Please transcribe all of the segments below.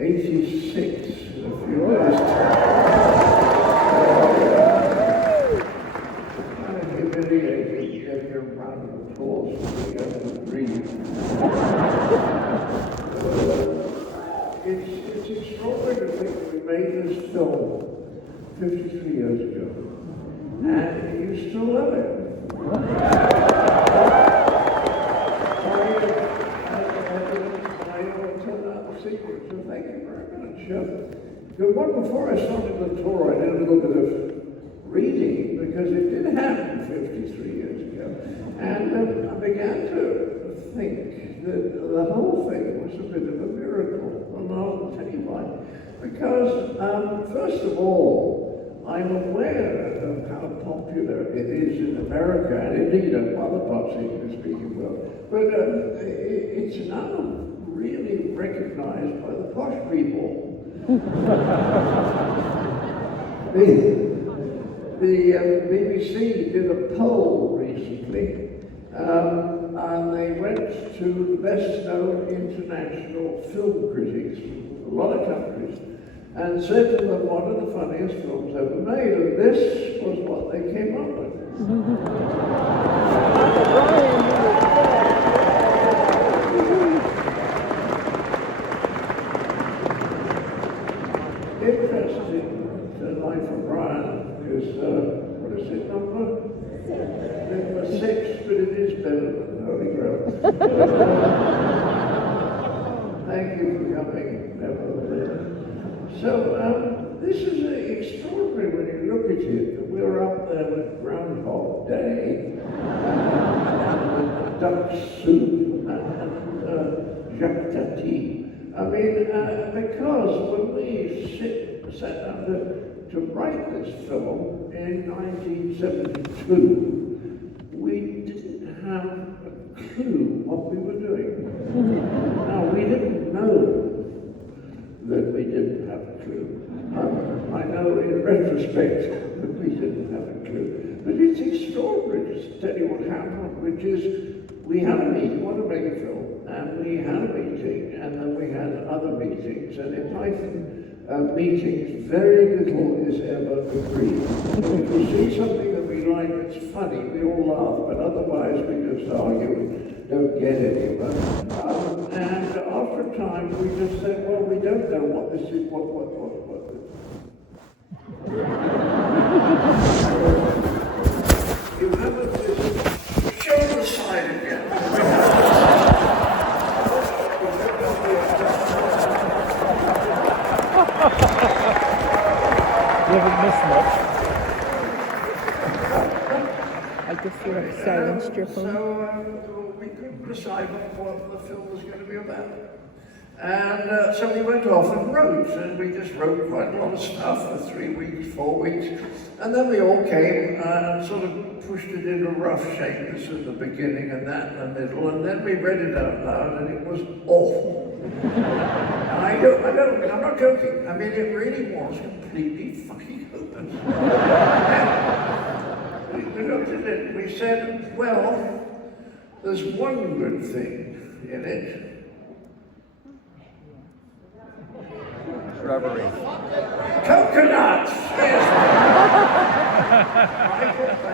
86 in a few days. Give you a round of applause for being able to breathe. It's extraordinary to think we made this film 53 years ago, and you still love it. I will tell out the secret, so thank you very much. The one before I started the tour, I did a little bit of reading, because it did happen 53 years ago, and I began to think that the whole thing was a bit of a miracle, and I'll tell you why. Because, first of all, I'm aware of how popular it is in America, and indeed in other parts of the English-speaking world, but it's now really recognized by the posh people. The BBC did a poll recently, and they went to the best-known international film critics from a lot of countries and said to them, what are the funniest films ever made? And this was what they came up with. Interesting Life of Brian is, what is it, number? Number 6, but it is better than Holy Grail. Thank you for coming, nevertheless. So, this is extraordinary when you look at it, that we're up there with Groundhog Day, and duck soup, and Jacques Tati. I mean, because when we sat down to write this film in 1972, we didn't have a clue what we were doing. Now, we didn't know that we didn't have a clue. I know in retrospect that we didn't have a clue. But it's extraordinary to tell you what happened, which is we had a meeting, wanted to make a film, and we had a meeting, and then we had other meetings, and in Python meetings, very little is ever agreed. So if we see something that we like that's funny, we all laugh, but otherwise we just argue and don't get anywhere. And after a time, we just said, well, we don't know what this is, what. You haven't show the side again. You haven't missed much. I guess you're a silent strip on. So we couldn't decide what the film was going to be about. And so we went off and wrote, and we just wrote quite a lot of stuff for 3 weeks, 4 weeks. And then we all came and sort of pushed it into rough shapes at the beginning and that in the middle, and then we read it out loud, and it was awful. I'm not joking. I mean, it really was completely fucking hopeless. We looked at it and we said, well, there's one good thing in it. Rubbery. Coconuts! Yes. I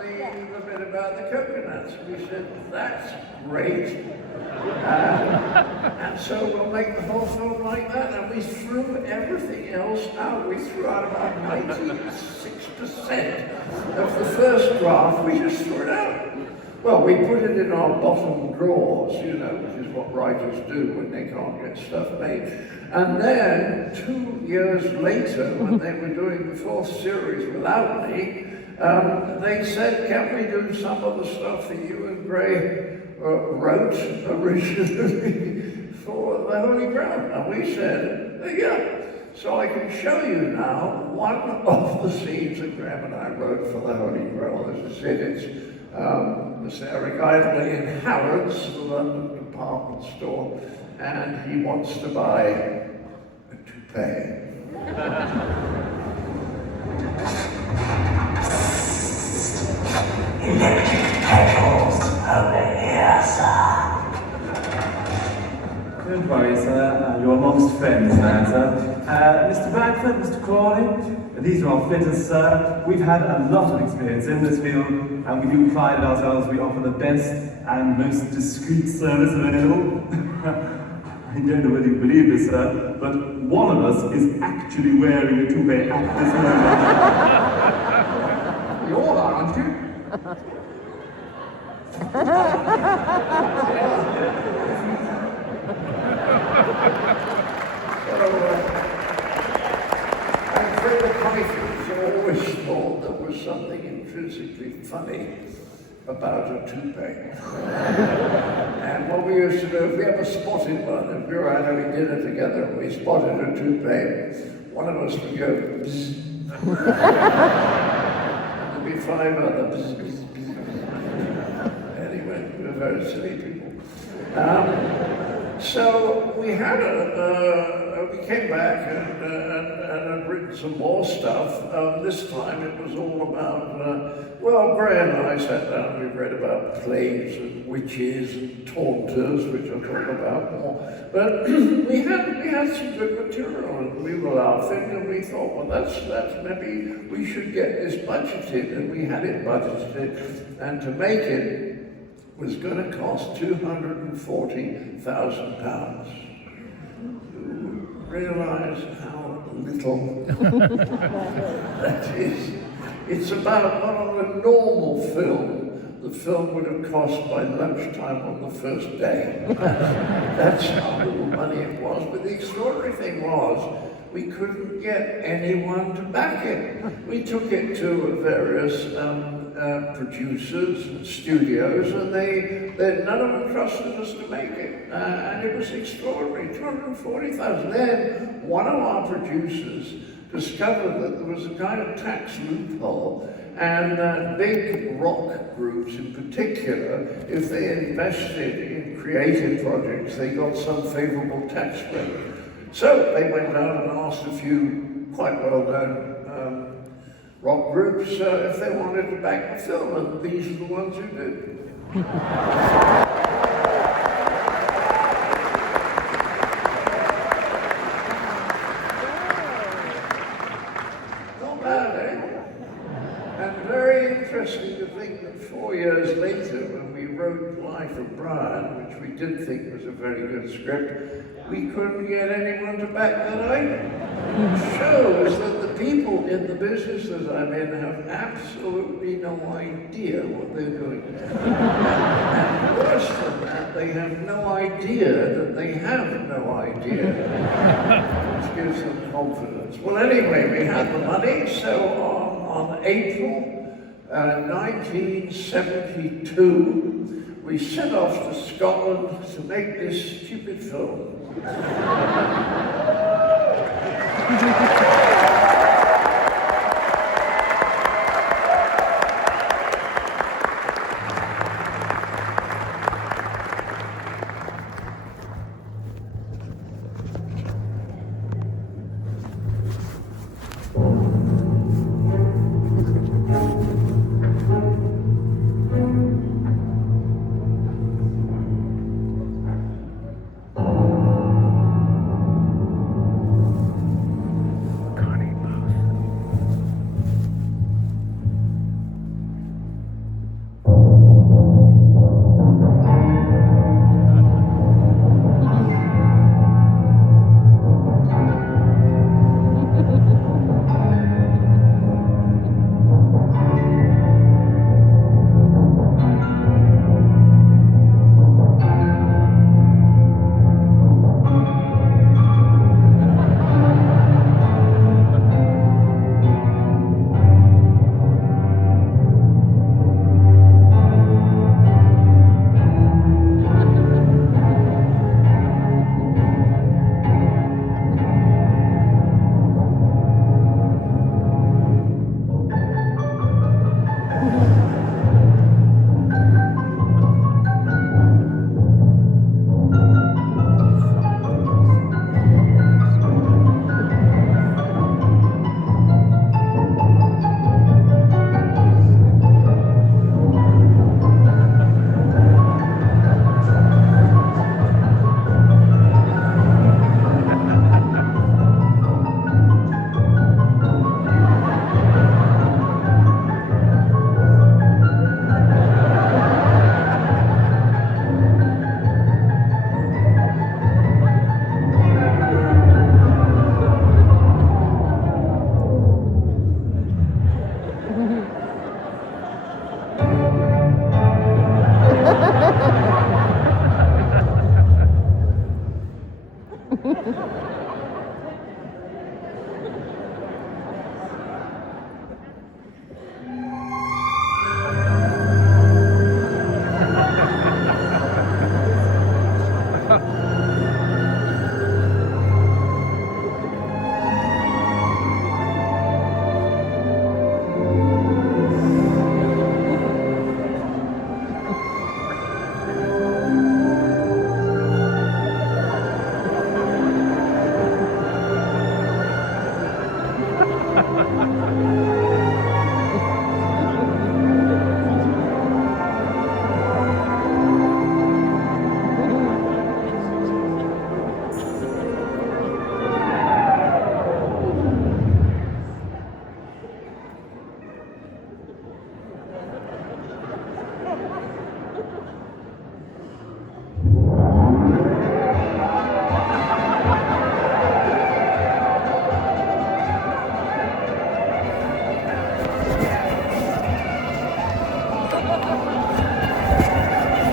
complained a bit about the coconuts. We said, that's great. And so we'll make the whole film like that. And we threw everything else out. We threw out about 96% of the first draft. We just threw it out. Well, we put it in our bottom drawers, you know, which is what writers do when they can't get stuff made. And then, 2 years later, when they were doing the 4th series without me, they said, can we do some of the stuff that you and Gray wrote originally for the Holy Grail? And we said, yeah. So I can show you now one of the scenes that Graham and I wrote for the Holy Grail. As I said, it's Mr. Eric Idley in Harrods, the London department store, and he wants to buy a toupee. Electric petals of the air, sir. Don't worry, sir. You're amongst friends now, sir. Mr. Bradford, Mr. Crawley, these are our fitters, sir. We've had a lot of experience in this field, and we do pride ourselves. We offer the best and most discreet service available. I don't know whether you believe this, sir, but one of us is actually wearing a toupee at this moment. You all are, aren't you? I'm afraid the Pythons always thought there was something intrinsically funny about a toupee. And what we used to do, if we ever spotted one, if we were out having dinner together and we spotted a toupee, one of us would go, bzz. There'd be 5 other bzz, bzz, bzz. Anyway, we were very silly people. So we had we came back and had written some more stuff. This time it was all about, well, Gray and I sat down, we read about plagues and witches and taunters, which I'll talk about more. But we had some good material and we were laughing and we thought, well, that's maybe we should get this budgeted, and we had it budgeted, and to make it was going to cost £240,000. You realise how little that is. It's about what on a normal film, the film would have cost by lunchtime on the first day. That's how little money it was. But the extraordinary thing was, we couldn't get anyone to back it. We took it to various producers and studios, and none of them trusted us to make it. And it was extraordinary, 240,000. Then one of our producers discovered that there was a kind of tax loophole, and big rock groups in particular, if they invested in creative projects, they got some favorable tax break. So they went out and asked a few quite well-known rock groups if they wanted to back the film, and these are the ones who did. Not bad, eh? And very interesting to think that 4 years later, when we wrote Life of Brian, which we did think was a very good script, we couldn't get anyone to back that either. It shows that the people in the business that I'm in have absolutely no idea what they're doing. And worse than that, they have no idea that they have no idea, which gives them confidence. Well, anyway, we had the money, so on April 1972, we set off to Scotland to make this stupid film.